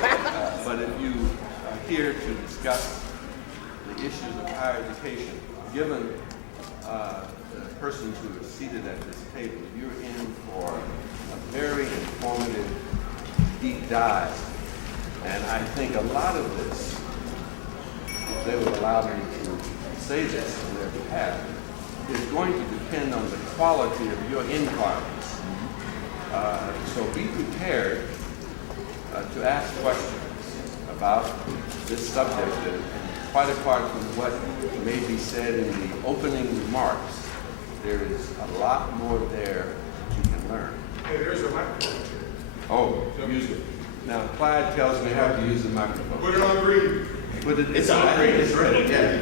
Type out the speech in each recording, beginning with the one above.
But if you are here to discuss the issues of higher education, given the persons who are seated at this table, you're in for a very informative deep dive. And I think a lot of this, if they would allow me to say this on their behalf, is going to depend on the quality of your inquiries. So be prepared to ask questions about this subject, and quite apart from what may be said in the opening remarks, there is a lot more there that you can learn. Hey, there's a microphone. Oh, use it. Now, Clyde tells me how to use the microphone. Put it on green. It's on green. It's ready. Yeah.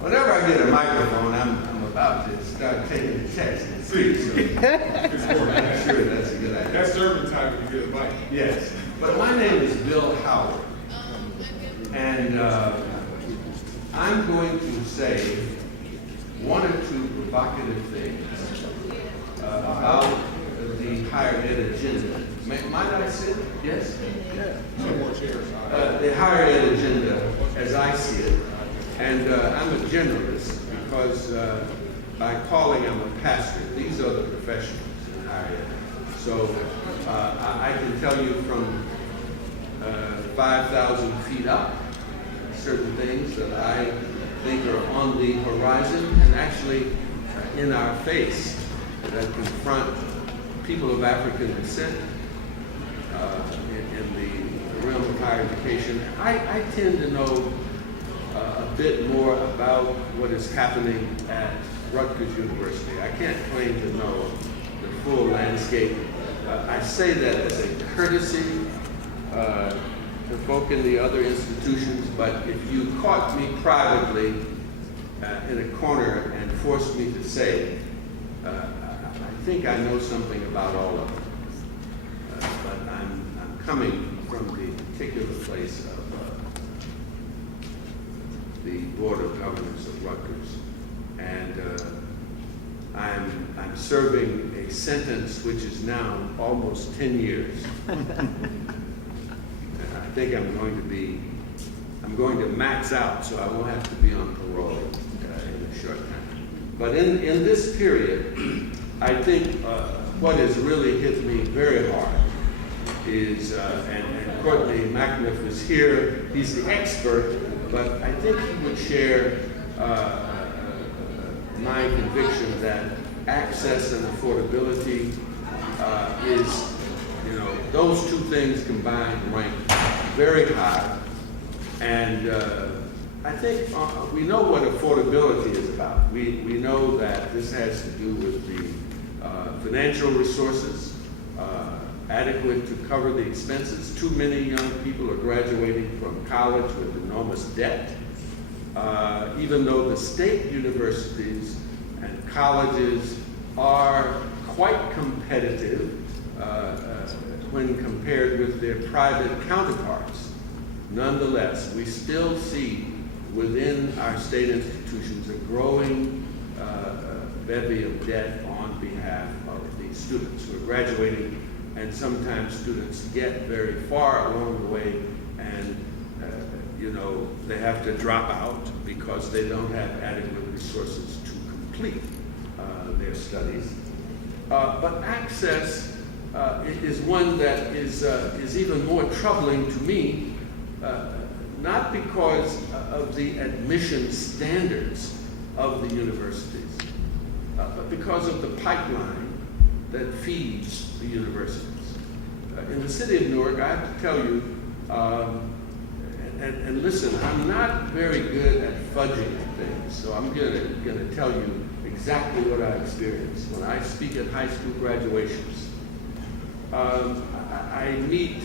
Whenever I get a microphone, I'm about to start taking the text and speak. So I'm sure that's a good idea. That's serving time when you get a mic. Yes. But my name is Bill Howard, and I'm going to say one or two provocative things about the higher ed agenda. Might I sit? Yes? Yeah. Some more chairs. The higher ed agenda, as I see it, and I'm a generalist because by calling I'm a pastor. These are the professionals in higher ed. So I can tell you from 5,000 feet up certain things that I think are on the horizon and actually in our face that confront people of African descent in the realm of higher education. I tend to know a bit more about what is happening at Rutgers University. I can't claim to know the full landscape. I say that as a courtesy to folk in the other institutions, but if you caught me privately in a corner and forced me to say, I think I know something about all of them. But I'm coming from the particular place of the Board of Governors of Rutgers, and I'm serving a sentence which is now almost 10 years. I think I'm going to max out, so I won't have to be on parole in a short time. But in this period, I think what has really hit me very hard is, and Courtney McNiff is here, he's the expert, but I think he would share my conviction that access and affordability is, those two things combined rank very high. And I think we know what affordability is about. We know that this has to do with the financial resources adequate to cover the expenses. Too many young people are graduating from college with enormous debt. Even though the state universities and colleges are quite competitive when compared with their private counterparts, nonetheless, we still see within our state institutions a growing bevy of debt on behalf of the students who are graduating, and sometimes students get very far along the way and they have to drop out because they don't have adequate resources to complete their studies. But access is one that is even more troubling to me, not because of the admission standards of the universities, but because of the pipeline that feeds the universities. In the city of Newark, I have to tell you, and listen, I'm not very good at fudging things, so I'm going to tell you exactly what I experienced. When I speak at high school graduations, I meet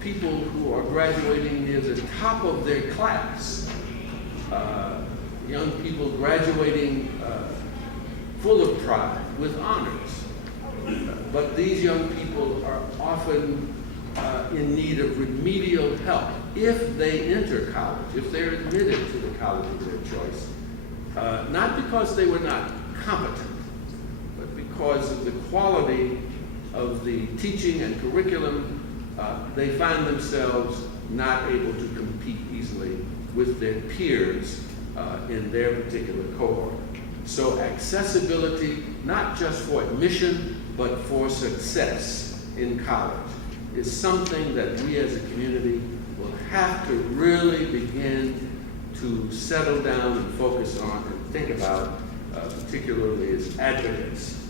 people who are graduating near the top of their class, young people graduating full of pride, with honors. But these young people are often in need of remedial help if they enter college, if they're admitted to the college of their choice. Not because they were not competent, but because of the quality of the teaching and curriculum they find themselves not able to compete easily with their peers in their particular cohort. So accessibility, not just for admission, but for success in college, is something that we as a community will have to really begin to settle down and focus on and think about, particularly as advocates.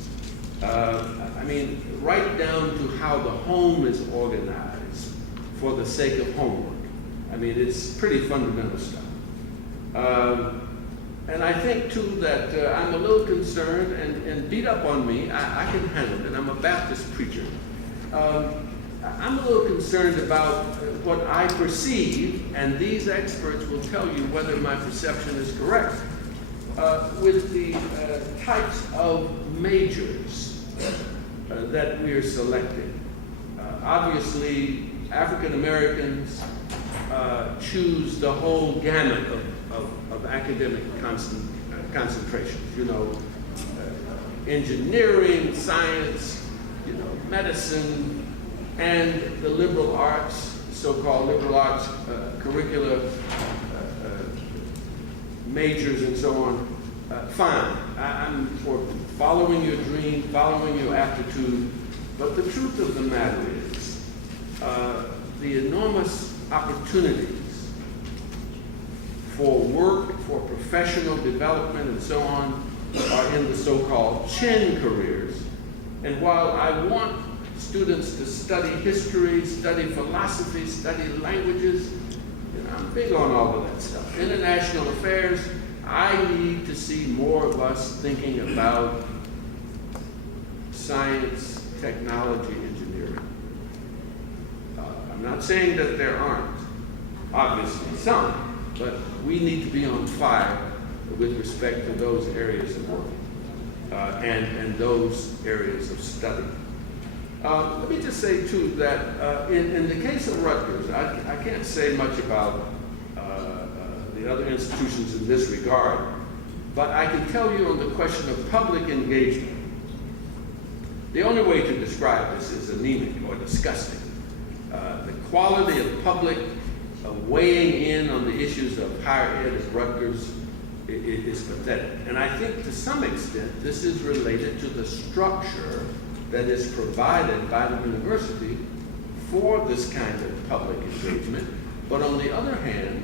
I mean, right down to how the home is organized for the sake of homework. I mean, it's pretty fundamental stuff. And I think, too, that I'm a little concerned, and beat up on me, I can handle it. I'm a Baptist preacher. I'm a little concerned about what I perceive, and these experts will tell you whether my perception is correct, with the types of majors that we are selecting. Obviously, African Americans choose the whole gamut of academic concentrations. You know, engineering, science, you know, medicine, and the liberal arts, so-called liberal arts curricula, majors and so on. Fine, I'm for following your dream, following your aptitude, but the truth of the matter is the enormous opportunities for work, for professional development and so on are in the so-called chin careers. And while I want students to study history, study philosophy, study languages, and I'm big on all of that stuff. International affairs, I need to see more of us thinking about science, technology, engineering. I'm not saying that there aren't, obviously some, but we need to be on fire with respect to those areas of work and those areas of study. Let me just say, too, that in the case of Rutgers, I can't say much about the other institutions in this regard, but I can tell you on the question of public engagement, the only way to describe this is anemic or disgusting. The quality of public weighing in on the issues of higher ed at Rutgers is pathetic. And I think to some extent this is related to the structure that is provided by the university for this kind of public engagement. But on the other hand,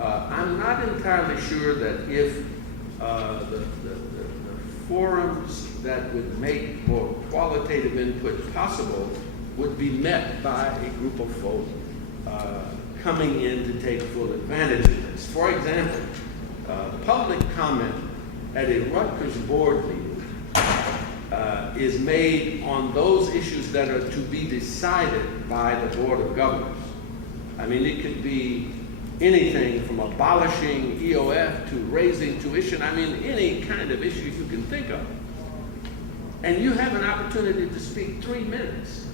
I'm not entirely sure that if the forums that would make more qualitative input possible would be met by a group of folk coming in to take full advantage of this. For example, public comment at a Rutgers board meeting is made on those issues that are to be decided by the Board of Governors. I mean, it could be anything from abolishing EOF to raising tuition. I mean, any kind of issue you can think of. And you have an opportunity to speak 3 minutes.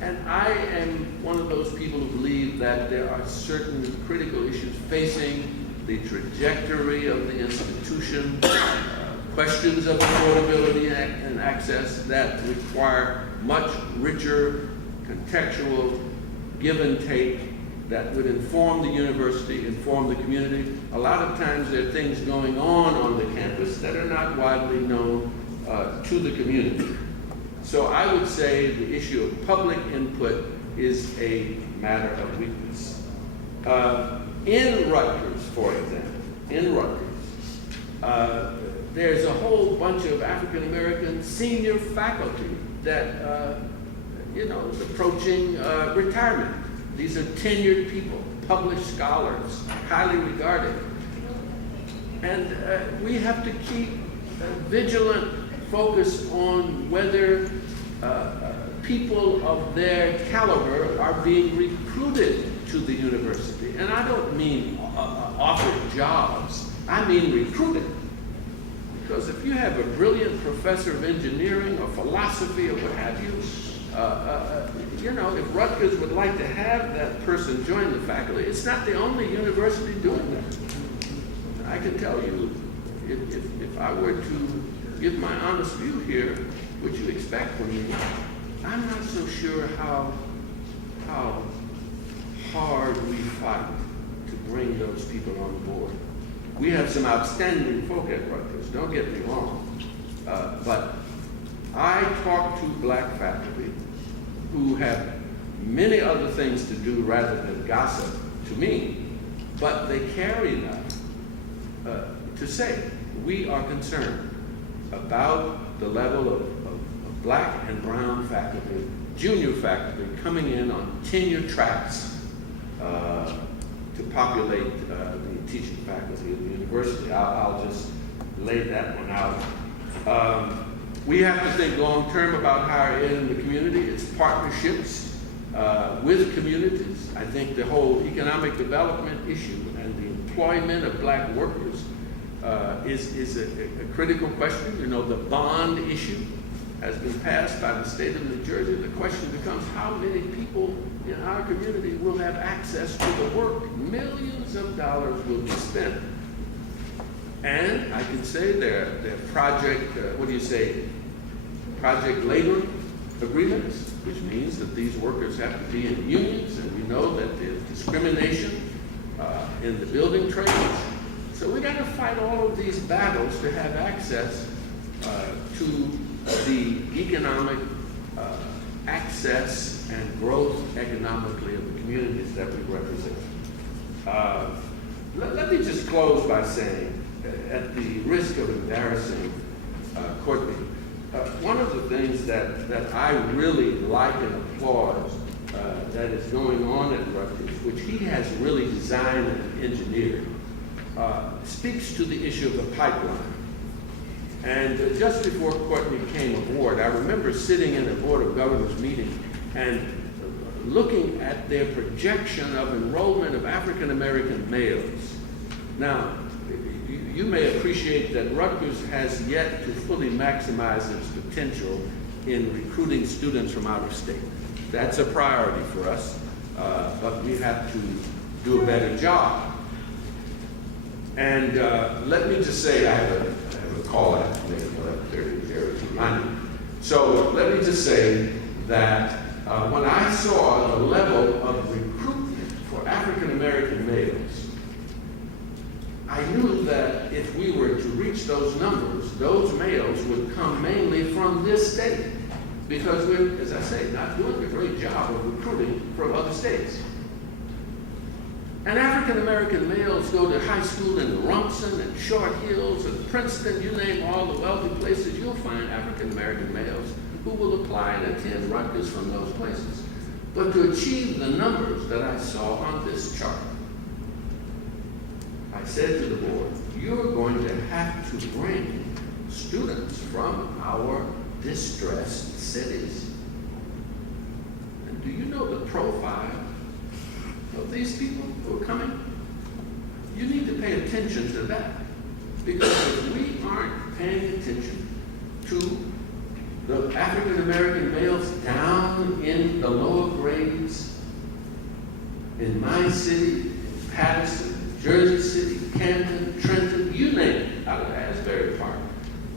And I am one of those people who believe that there are certain critical issues facing the trajectory of the institution, questions of affordability and access that require much richer contextual give and take that would inform the university, inform the community. A lot of times there are things going on the campus that are not widely known to the community. So I would say the issue of public input is a matter of weakness. In Rutgers, for example, there's a whole bunch of African American senior faculty that is approaching retirement. These are tenured people, published scholars, highly regarded. And we have to keep vigilant focus on whether people of their caliber are being recruited to the university. And I don't mean offered jobs, I mean recruited. Because if you have a brilliant professor of engineering or philosophy or what have you, if Rutgers would like to have that person join the faculty, it's not the only university doing that. I can tell you, if I were to give my honest view here, which you expect from me, I'm not so sure how hard we fight to bring those people on board. We have some outstanding folk at Rutgers, don't get me wrong. But I talk to black faculty who have many other things to do rather than gossip to me, but they carry that to say, we are concerned about the level of black and brown faculty, junior faculty coming in on tenure tracks to populate the teaching faculty of the university. I'll just lay that one out. We have to think long-term about higher ed in the community. It's partnerships with communities. I think the whole economic development issue and the employment of black workers is a critical question. You know, the bond issue has been passed by the state of New Jersey. The question becomes how many people in our community will have access to the work. Millions of dollars will be spent. And I can say their project, project labor agreements, which means that these workers have to be in unions, and we know that there's discrimination in the building trades. So we got to fight all of these battles to have access to the economic access and growth economically of the communities that we represent. Let me just close by saying, at the risk of embarrassing Courtney, one of the things that I really like and applaud that is going on at Rutgers, which he has really designed and engineered, speaks to the issue of the pipeline. And just before Courtney came aboard, I remember sitting in a Board of Governors meeting and looking at their projection of enrollment of African American males. Now, you may appreciate that Rutgers has yet to fully maximize its potential in recruiting students from out of state. That's a priority for us, but we have to do a better job. And let me just say, I have a call I have to make at 11:30 here to remind me. So let me just say that when I saw the level of recruitment for African American males, I knew that if we were to reach those numbers, those males would come mainly from this state, because we're, as I say, not doing a great job of recruiting from other states. And African American males go to high school in Rumson and Short Hills and Princeton, you name all the wealthy places, you'll find African American males who will apply and attend Rutgers from those places. But to achieve the numbers that I saw on this chart, I said to the board, you're going to have to bring students from our distressed cities. And do you know the profile of these people who are coming? You need to pay attention to that. Because if we aren't paying attention to the African American males down in the lower grades, in my city, in Patterson, Jersey City, Camden, Trenton, you name it, out of Asbury Park.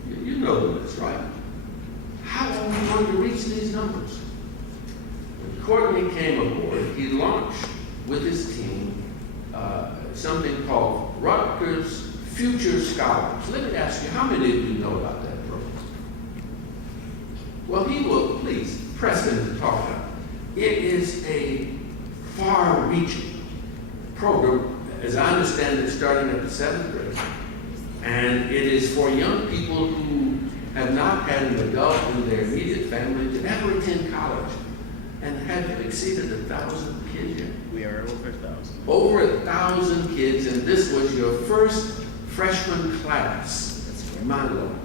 You know this, right? How are we going to reach these numbers? When Courtney came aboard, he launched with his team something called Rutgers Future Scholars. Let me ask you, how many of you know about that program? Well, he will, please, press him to talk about it. It is a far-reaching program. As I understand it, starting at the 7th grade. And it is for young people who have not had an adult in their immediate family to ever attend college. And have you exceeded 1,000 kids yet? We are over 1,000. Over 1,000 kids, and this was your first freshman class. That's right. My Lord.